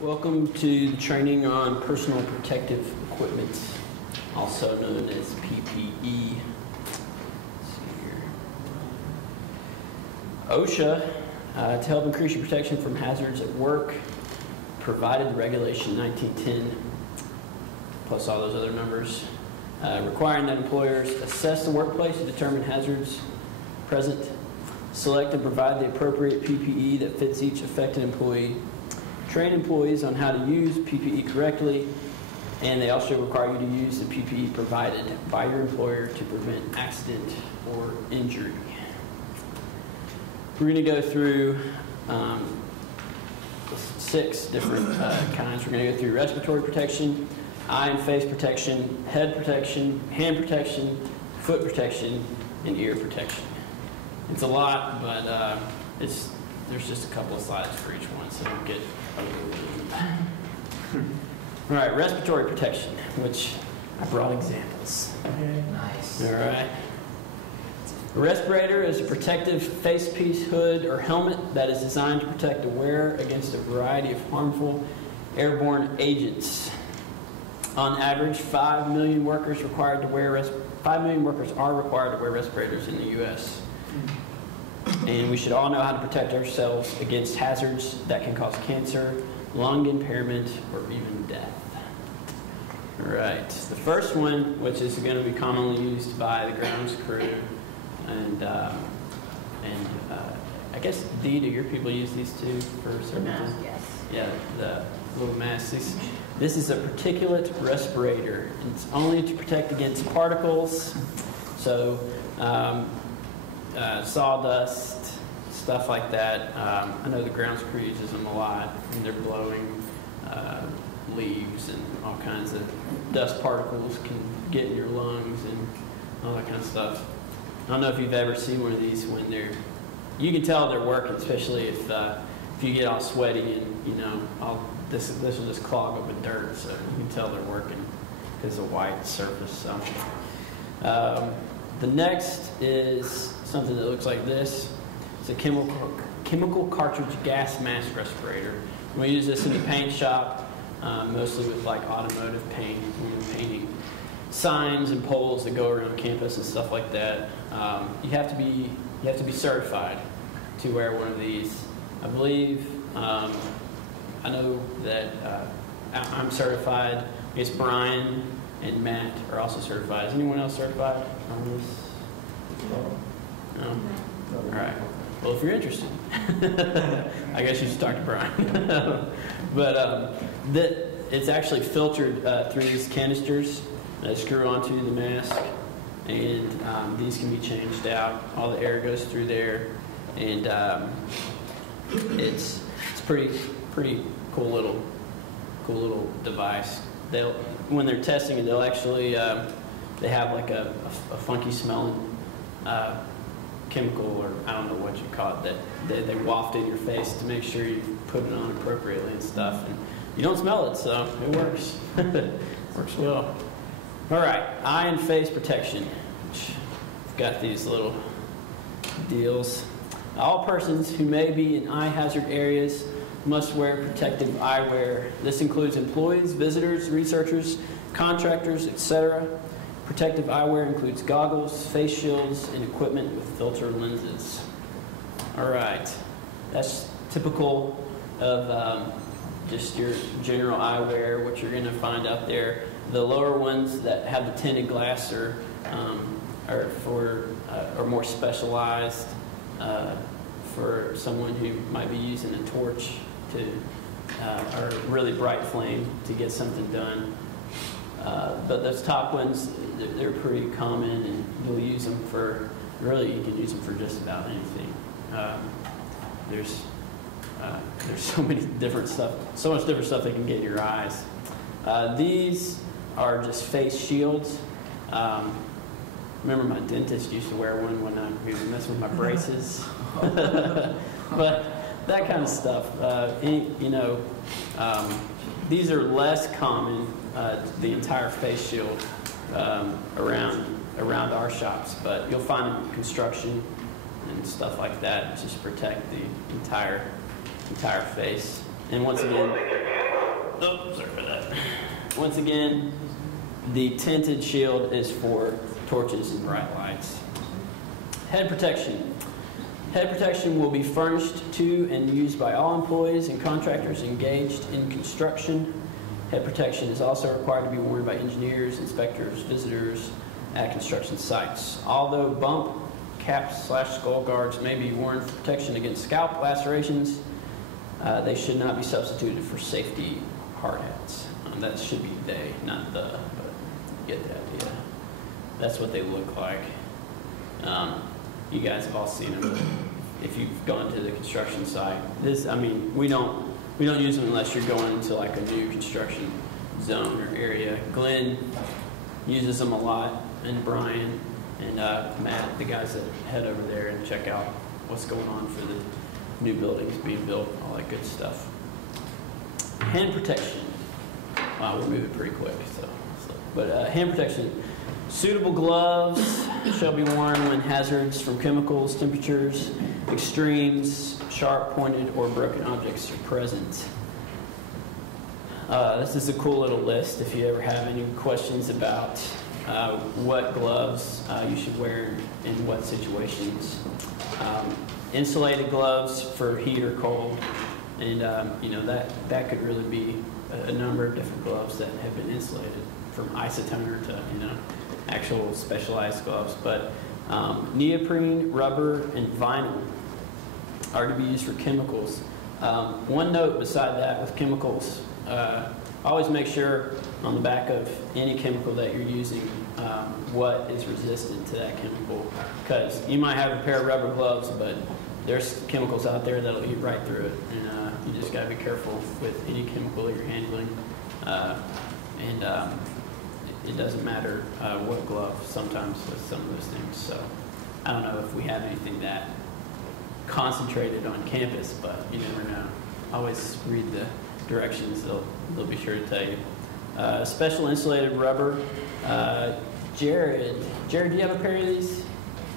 Welcome to the training on personal protective equipment, also known as PPE. Let's see here. OSHA, to help increase your protection from hazards at work, provided Regulation 1910, plus all those other numbers, requiring that employers assess the workplace to determine hazards present, select and provide the appropriate PPE that fits each affected employee, train employees on how to use PPE correctly, and they also require you to use the PPE provided by your employer to prevent accident or injury. We're going to go through 6 different kinds. We're going to go through respiratory protection, eye and face protection, head protection, hand protection, foot protection, and ear protection. It's a lot, but there's just a couple of slides for each one, so we'll get all right, respiratory protection, which I brought examples. Nice. All right. A respirator is a protective face piece, hood, or helmet that is designed to protect the wearer against a variety of harmful airborne agents. On average, 5 million workers are required to wear respirators in the U.S. And we should all know how to protect ourselves against hazards that can cause cancer, lung impairment, or even death. All right, the first one, which is going to be commonly used by the grounds crew, and I guess, Dee, do your people use these too for certain things? Yes. Yeah, the little masks. This is a particulate respirator. It's only to protect against particles, so sawdust, stuff like that. I know the grounds crew uses them a lot, and they're blowing leaves and all kinds of dust particles can get in your lungs and all that kind of stuff. I don't know if you've ever seen one of these when you can tell they're working, especially if you get all sweaty and this will just clog up with dirt, so you can tell they're working because of the white surface. So the next is something that looks like this. It's a chemical cartridge gas mask respirator. We use this in the paint shop, mostly with like automotive paint, painting signs and poles that go around campus and stuff like that. You have to be certified to wear one of these. I believe I know that I'm certified. I guess Brian and Matt are also certified. Is anyone else certified on this? No? All right. Well, if you're interested, I guess you should talk to Brian. But it's actually filtered through these canisters that screw onto the mask, and these can be changed out. All the air goes through there, and it's pretty cool little device. When they're testing it, they'll actually they have like a funky smelling chemical, or I don't know what you call it, that they waft in your face to make sure you put it on appropriately and stuff. And you don't smell it, so it works. Works well. All right, eye and face protection. I've got these little deals. All persons who may be in eye hazard areas must wear protective eyewear. This includes employees, visitors, researchers, contractors, etc. Protective eyewear includes goggles, face shields, and equipment with filter lenses. All right, that's typical of just your general eyewear, what you're going to find out there. The lower ones that have the tinted glass are more specialized for someone who might be using a torch or a really bright flame to get something done. But those top ones, they're pretty common, and you'll use them for, really you can use them for just about anything. There's so much different stuff that can get in your eyes. These are just face shields. Remember my dentist used to wear one when he was messing with my braces. But that kind of stuff. These are less common, the entire face shield around our shops, but you'll find them in construction and stuff like that, just protect the entire face. And once again, Oh, sorry about that. Once again, the tinted shield is for torches and bright lights. Head protection. Head protection will be furnished to and used by all employees and contractors engaged in construction. Head protection is also required to be worn by engineers, inspectors, visitors at construction sites. Although bump caps / skull guards may be worn for protection against scalp lacerations, they should not be substituted for safety hard hats. That should be they, not the, but you get the idea. That's what they look like. You guys have all seen them if you've gone to the construction site. I mean, we don't use them unless you're going into like a new construction zone or area. Glenn uses them a lot, and Brian and Matt, the guys that head over there and check out what's going on for the new buildings being built, all that good stuff. Hand protection. Wow, we're moving pretty quick. But hand protection. Suitable gloves shall be worn when hazards from chemicals, temperatures, extremes, sharp, pointed, or broken objects are present. This is a cool little list if you ever have any questions about what gloves you should wear in what situations. Insulated gloves for heat or cold, and that could really be a number of different gloves that have been insulated, from isotoner to actual specialized gloves. But neoprene, rubber, and vinyl are to be used for chemicals. One note beside that with chemicals, always make sure on the back of any chemical that you're using what is resistant to that chemical, because you might have a pair of rubber gloves, but there's chemicals out there that'll eat right through it, and you just got to be careful with any chemical that you're handling. It doesn't matter what glove sometimes with some of those things. So I don't know if we have anything that concentrated on campus, but you never know. Always read the directions. They'll be sure to tell you. Special insulated rubber. Jared, do you have a pair of these?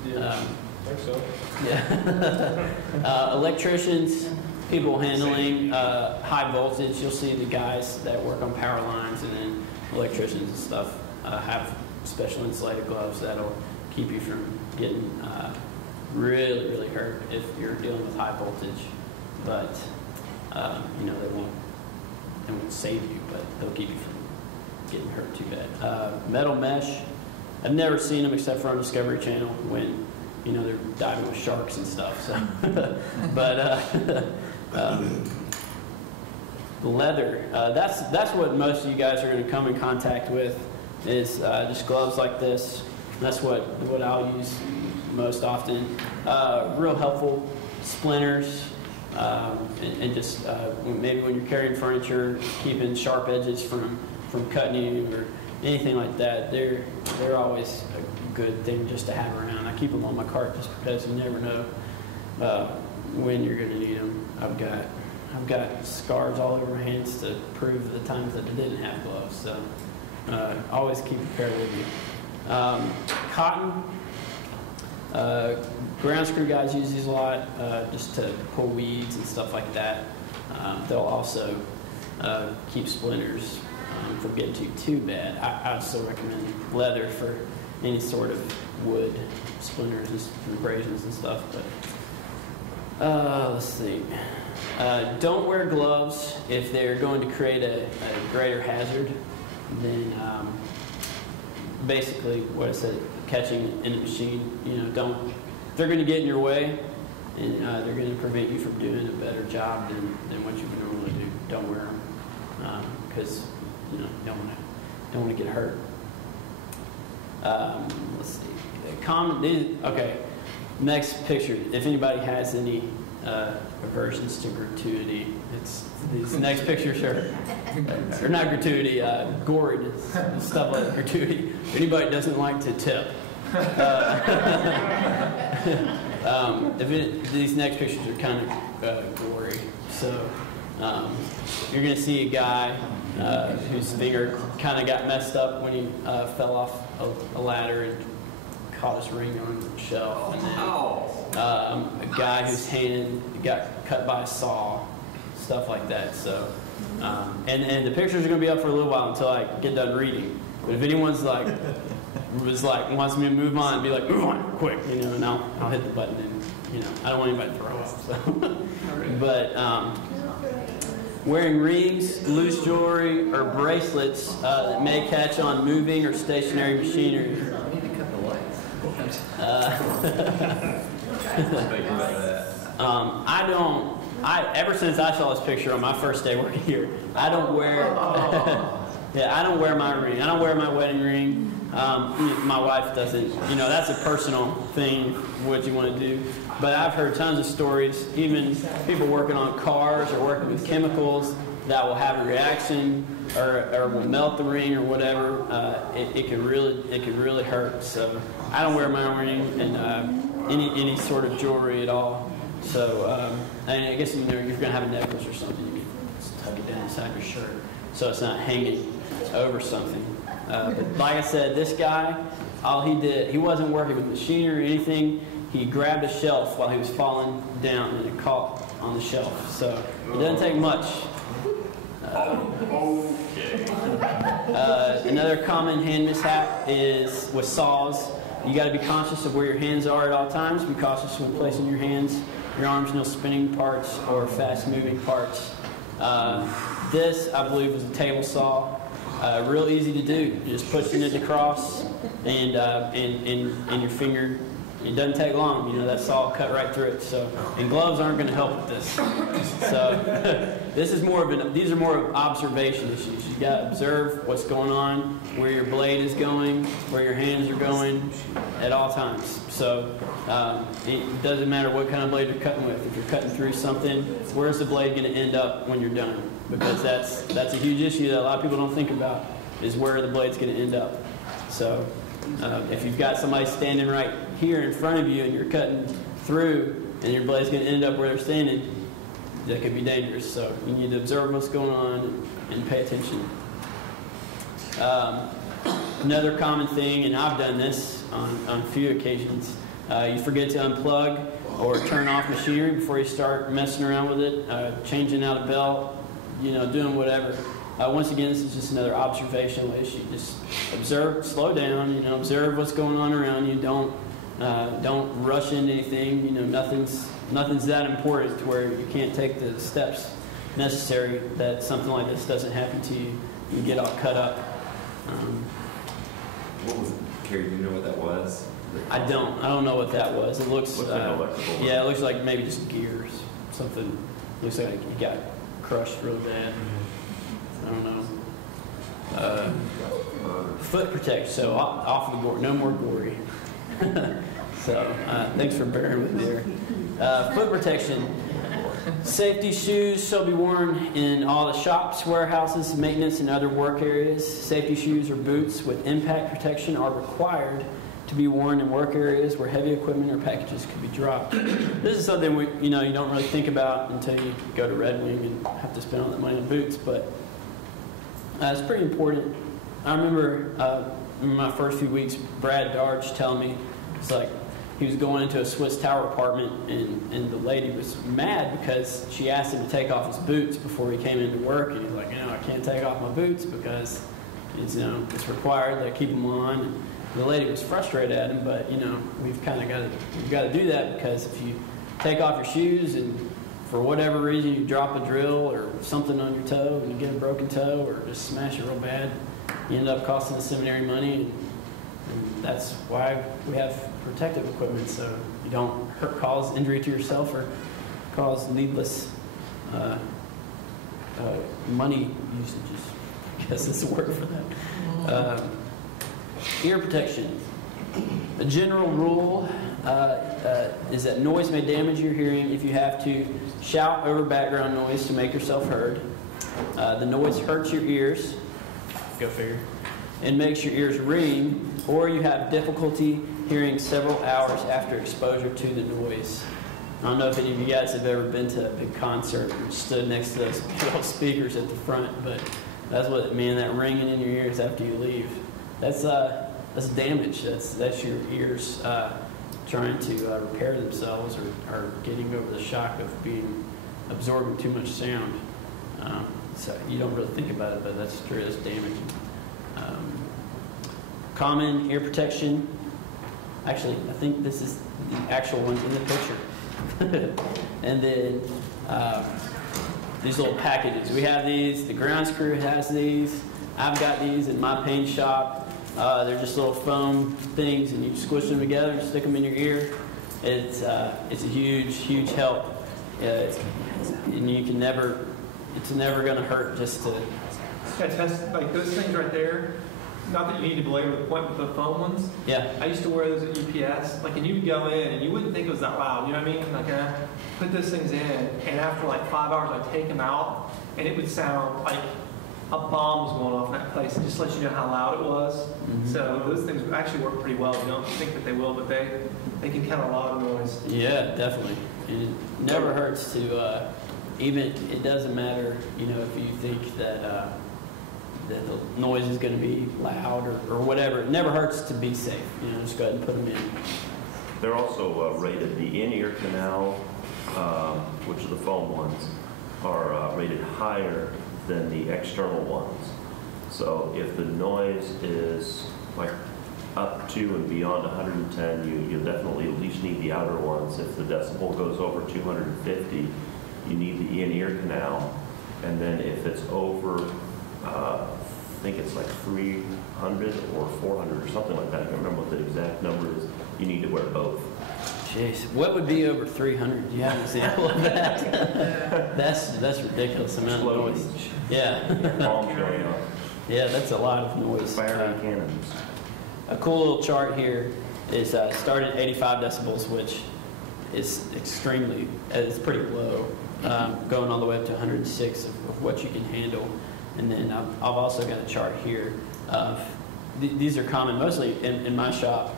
Yeah, I think so. Yeah. Electricians, people handling high voltage. You'll see the guys that work on power lines, and then electricians and stuff have special insulated gloves that'll keep you from getting really, really hurt if you're dealing with high voltage. But they won't save you, but they'll keep you from getting hurt too bad. Metal mesh. I've never seen them except for on Discovery Channel when they're diving with sharks and stuff. So, but leather. That's what most of you guys are going to come in contact with, is just gloves like this. That's what I'll use most often. Real helpful. Splinters, and just maybe when you're carrying furniture, keeping sharp edges from cutting you or anything like that. They're always a good thing just to have around. I keep them on my cart just because you never know when you're going to need them. I've got scars all over my hands to prove the times that I didn't have gloves. So always keep a pair with you. Cotton. Ground screw guys use these a lot just to pull weeds and stuff like that. They'll also keep splinters from getting too bad. I would still recommend leather for any sort of wood splinters and abrasions and stuff. But let's see. Don't wear gloves if they're going to create a greater hazard than basically what I said, catching in a machine. If they're going to get in your way and they're going to prevent you from doing a better job than what you would normally do, don't wear them because you don't want to get hurt. Let's see. Okay. Next picture. If anybody has any aversions to gratuity, it's these next pictures are not gratuity, gory stuff like gratuity. Anybody doesn't like to tip. These next pictures are kind of gory. So you're going to see a guy whose finger kind of got messed up when he fell off a ladder and caught his ring on the shelf. And then a guy whose hand got cut by a saw, stuff like that. So And the pictures are going to be up for a little while until I get done reading. But if anyone's like, wants me to move on, be like, move on, quick, and I'll hit the button, and, I don't want anybody to throw up, so. But wearing rings, loose jewelry, or bracelets that may catch on moving or stationary machinery. I need to cut the lights. Ever since I saw this picture on my first day working here, I don't wear, I don't wear my ring. I don't wear my wedding ring. My wife doesn't, that's a personal thing, what you want to do. But I've heard tons of stories, even people working on cars or working with chemicals that will have a reaction or will melt the ring or whatever. It could really hurt. So I don't wear my ring and any sort of jewelry at all. So and I guess you're going to have a necklace or something. You can just tuck it down inside your shirt so it's not hanging over something. But like I said, this guy, all he did, he wasn't working with machinery or anything. He grabbed a shelf while he was falling down and it caught on the shelf. So it doesn't take much. Another common hand mishap is with saws. You got to be conscious of where your hands are at all times. Be cautious when placing your hands, your arms, no spinning parts or fast moving parts. This, I believe, was a table saw. Real easy to do. You're just pushing it across and your finger. It doesn't take long. That saw will cut right through it. So, and gloves aren't going to help with this. So, these are more of observation issues. You got to observe what's going on, where your blade is going, where your hands are going, at all times. So, it doesn't matter what kind of blade you're cutting with. If you're cutting through something, where's the blade going to end up when you're done? Because that's a huge issue that a lot of people don't think about, is where the blade's going to end up. So, if you've got somebody standing right here in front of you and you're cutting through and your blade's going to end up where they're standing, that could be dangerous. So you need to observe what's going on and pay attention. Another common thing, and I've done this on a few occasions, you forget to unplug or turn off machinery before you start messing around with it, changing out a belt, doing whatever. Once again, this is just another observational issue. Just observe, slow down, observe what's going on around you. Don't rush into anything. Nothing's that important to where you can't take the steps necessary that something like this doesn't happen to you. You get all cut up. What was, Cary, do you know what that was? I don't know what that was. It looks like electrical. Yeah, it looks like maybe just gears. Something looks like it got crushed real bad. I don't know. Foot protection. So off of the gory. No more gory. So thanks for bearing with me there. Foot protection. Safety shoes shall be worn in all the shops, warehouses, maintenance, and other work areas. Safety shoes or boots with impact protection are required to be worn in work areas where heavy equipment or packages could be dropped. This is something you don't really think about until you go to Red Wing and have to spend all that money on boots, but it's pretty important. I remember in my first few weeks, Brad Darge telling me, it's like he was going into a Swiss Tower apartment and the lady was mad because she asked him to take off his boots before he came into work, and he's like, I can't take off my boots because it's required that I keep them on. And the lady was frustrated at him, but we've got to do that, because if you take off your shoes and for whatever reason you drop a drill or something on your toe and you get a broken toe or just smash it real bad, you end up costing the seminary money, and that's why we have protective equipment, so you don't cause injury to yourself or cause needless money usages. I guess that's the word for that. Ear protection. A general rule is that noise may damage your hearing if you have to shout over background noise to make yourself heard. The noise hurts your ears, go figure, and makes your ears ring, or you have difficulty hearing several hours after exposure to the noise. I don't know if any of you guys have ever been to a big concert and stood next to those little speakers at the front, but that's what, that ringing in your ears after you leave. That's damage. That's your ears trying to repair themselves or getting over the shock of absorbing too much sound. so you don't really think about it, but that's true. It's damaging. Common ear protection. Actually, I think this is the actual ones in the picture. And then these little packages. We have these. The grounds crew has these. I've got these in my paint shop. They're just little foam things, and you squish them together and stick them in your ear. It's a huge help. And you can never. It's never going to hurt just to. Yeah, test like those things right there. Not that you need to belabor the point with the foam ones. Yeah. I used to wear those at UPS. Like, and you would go in and you wouldn't think it was that loud. You know what I mean? Like, I put those things in, and after like 5 hours, I'd take them out, and it would sound like a bomb was going off in that place. It just lets you know how loud it was. Mm-hmm. So those things actually work pretty well. You don't think that they will, but they can cut a lot of noise. Yeah, definitely. And it never hurts to even. It doesn't matter, you know, if you think that that the noise is going to be loud or whatever. It never hurts to be safe. You know, just go ahead and put them in. They're also rated, the in-ear canal, which are the foam ones, are rated higher than the external ones. So if the noise is like up to and beyond 110, you definitely at least need the outer ones. If the decibel goes over 250, you need the in-ear canal. And then if it's over, I think it's like 300 or 400 or something like that. I can't remember what the exact number is. You need to wear both. Jeez, what would be over 300? Do you have an example of that? That's ridiculous amount of noise. Yeah. Palm showing up. Yeah, that's a lot of noise. Firing cannons. A cool little chart here is started at 85 decibels, which is extremely, it's pretty low, going all the way up to 106 of what you can handle. And then I've also got a chart here of, these are common mostly in my shop,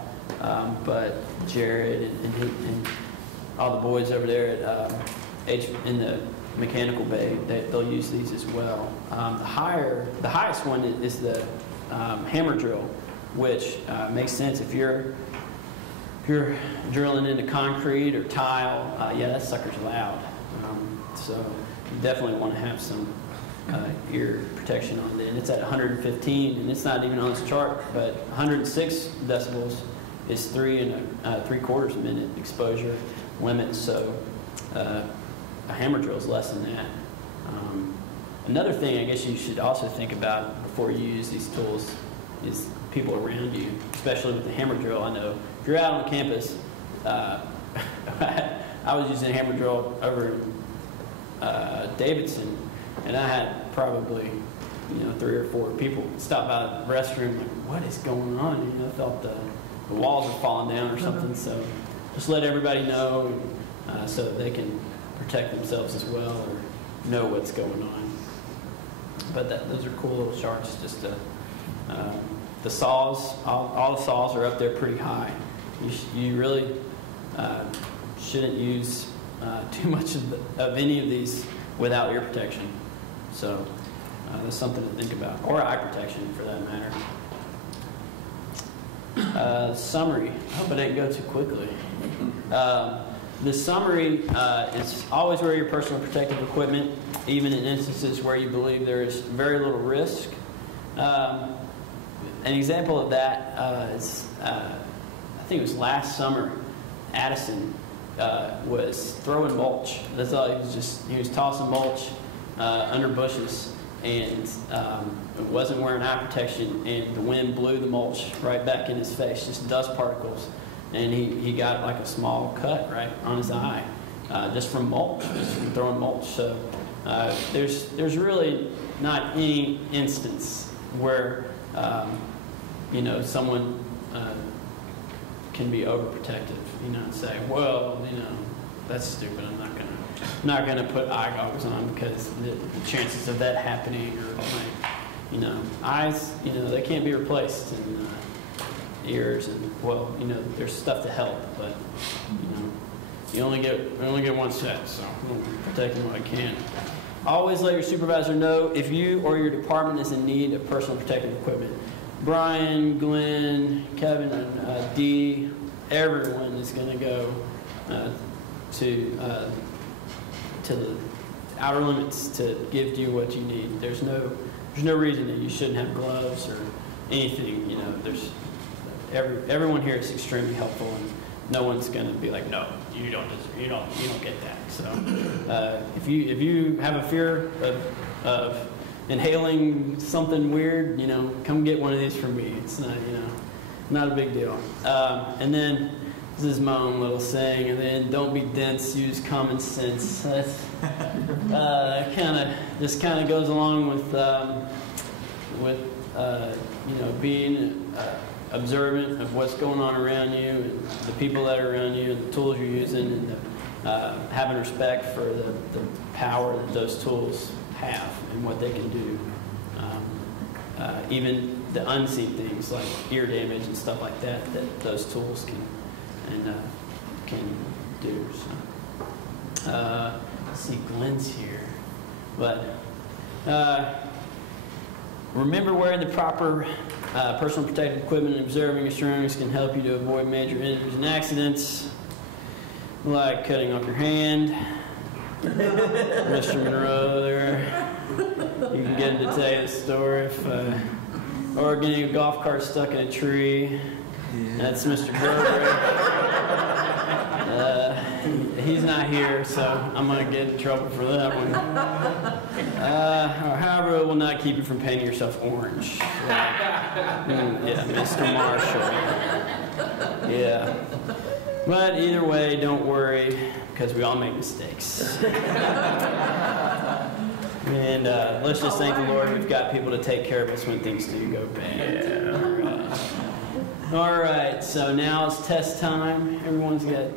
but Jared and all the boys over there at in the mechanical bay, they'll use these as well. The highest one is the hammer drill, which makes sense if you're drilling into concrete or tile. Yeah, that sucker's loud. So you definitely want to have some ear protection on it. And it's at 115, and it's not even on this chart, but 106 decibels is 3 3/4 minute exposure limit. So a hammer drill is less than that. Another thing I guess you should also think about before you use these tools is people around you, especially with the hammer drill. I know if you're out on campus, I was using a hammer drill over Davidson, and I had probably 3 or 4 people stop by the restroom like, what is going on? Felt the walls are falling down or something. So just let everybody know so that they can protect themselves as well or know what's going on. But those are cool little charts. Just the saws, all the saws are up there pretty high. You really shouldn't use too much of any of these without ear protection. So that's something to think about, or eye protection for that matter. Summary. I hope I didn't go too quickly. The summary is always wear your personal protective equipment, even in instances where you believe there is very little risk. An example of that is, I think it was last summer, Addison was throwing mulch. That's all. He was tossing mulch under bushes, and it wasn't wearing eye protection, and the wind blew the mulch right back in his face, just dust particles, and he got like a small cut right on his eye, just from mulch, just from throwing mulch. So there's really not any instance where someone can be overprotective, and say, well, that's stupid. I'm not gonna put eye goggles on because the chances of that happening are eyes, they can't be replaced, and ears, and there's stuff to help, but you only get one set, so I'm protecting what I can. Always let your supervisor know if you or your department is in need of personal protective equipment. Brian, Glenn, Kevin, and Dee, everyone is going to go to the outer limits to give you what you need. There's no reason that you shouldn't have gloves or anything. You know, there's everyone here is extremely helpful, and no one's going to be like, no, you don't get that. So if you have a fear of inhaling something weird, you know, come get one of these from me. It's not, you know, not a big deal. And then this is my own little saying. And then don't be dense. Use common sense. That's kind of goes along with you know, being observant of what's going on around you and the people that are around you and the tools you're using, and having respect for the power that those tools have and what they can do. Even the unseen things like ear damage and stuff like that those tools can do. So, let's see, Glenn's here, but remember wearing the proper personal protective equipment and observing your surroundings can help you to avoid major injuries and accidents, like cutting off your hand. Mr. Monroe there. You can get him to tell you the story. Or getting a golf cart stuck in a tree. That's Mr. Gerber. He's not here, so I'm going to get in trouble for that one. However, it will not keep you from painting yourself orange. Yeah, Mr. Marshall. Yeah. But either way, don't worry, because we all make mistakes. And let's just thank the Lord we've got people to take care of us when things do go bad. All right, so now it's test time. Everyone's got